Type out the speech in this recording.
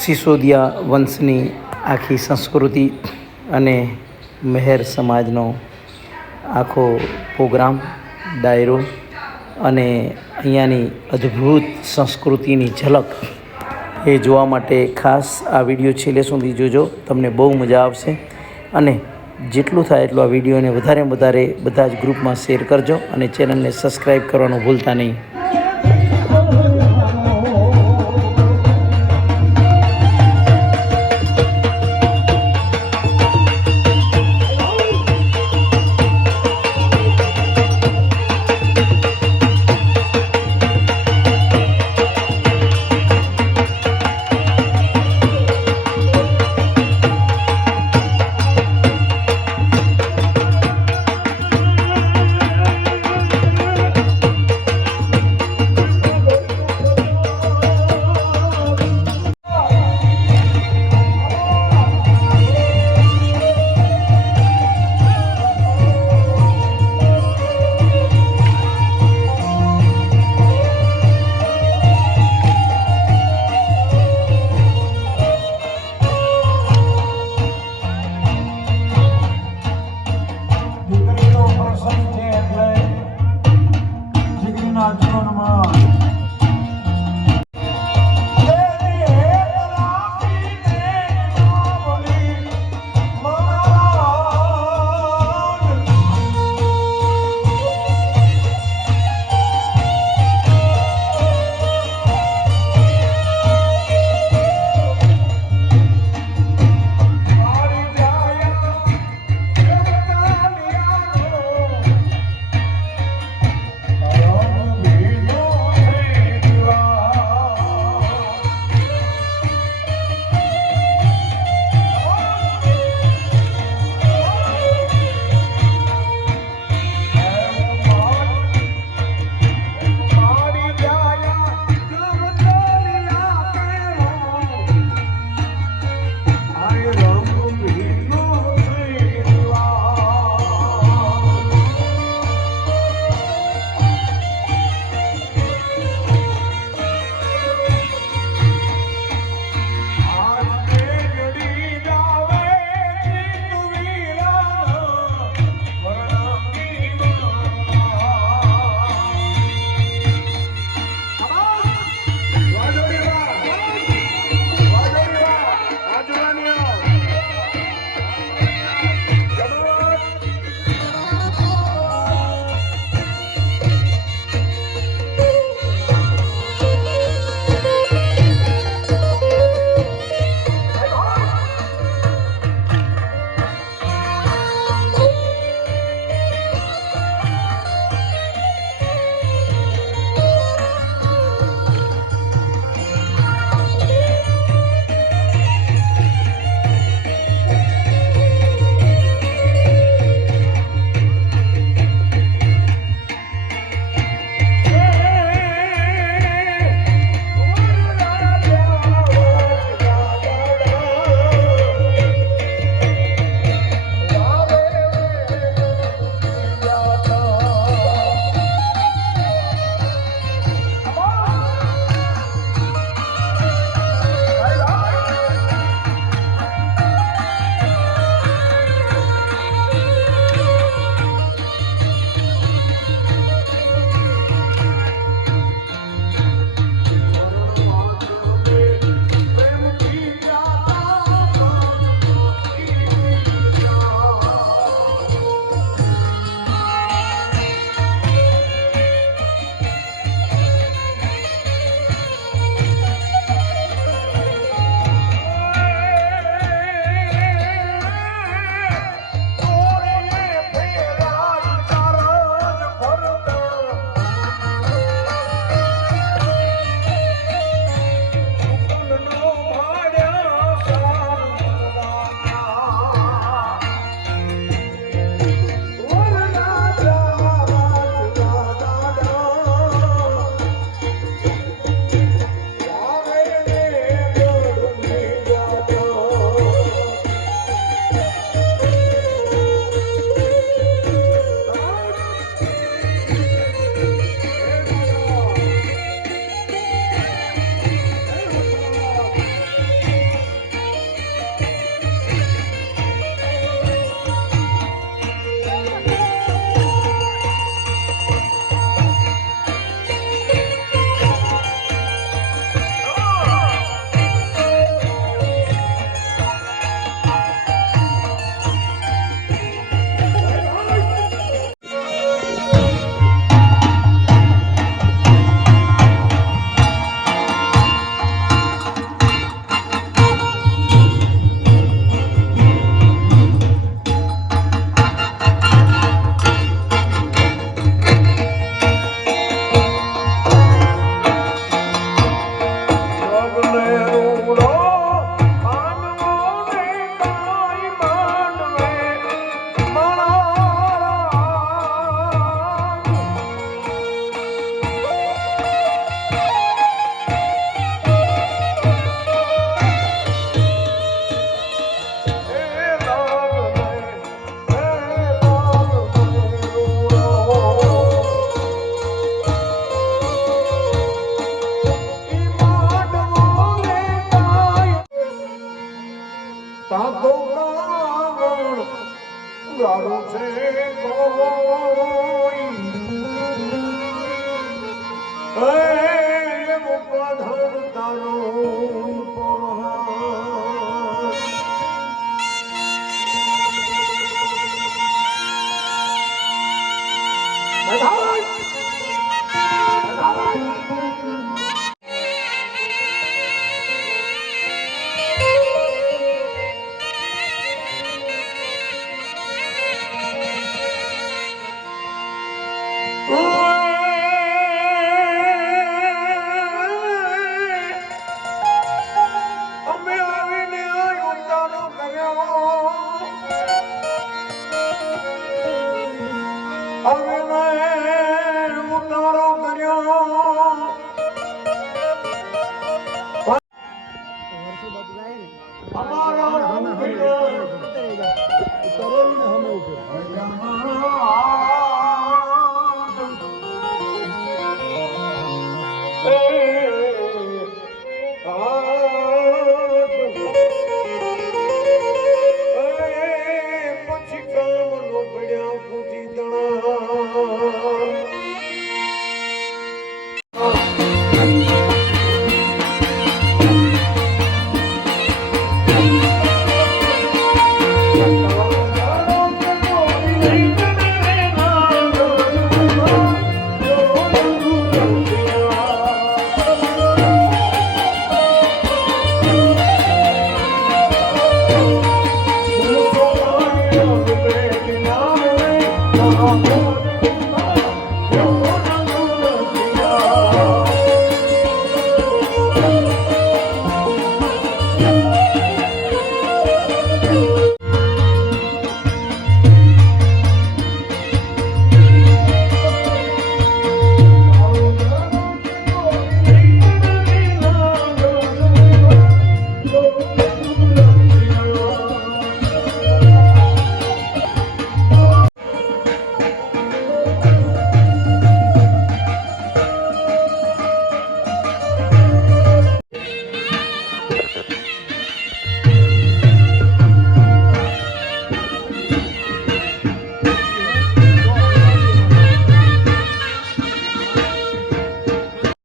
સિસોદિયા વંશની આખી સંસ્કૃતિ અને મહેર સમાજનો આખો પ્રોગ્રામ, ડાયરો અને અહીંયાની અદ્ભુત સંસ્કૃતિની ઝલક એ જોવા માટે ખાસ આ વીડિયો છેલ્લે સુધી જોજો. તમને બહુ મજા આવશે અને જેટલું થાય એટલું આ વિડીયોને વધારે વધારે બધા જ ગ્રુપમાં શેર કરજો અને ચેનલને સબસ્ક્રાઈબ કરવાનું ભૂલતા નહીં. ગારો છે કોઈ પ્રધાન તારો. અમારા Oh,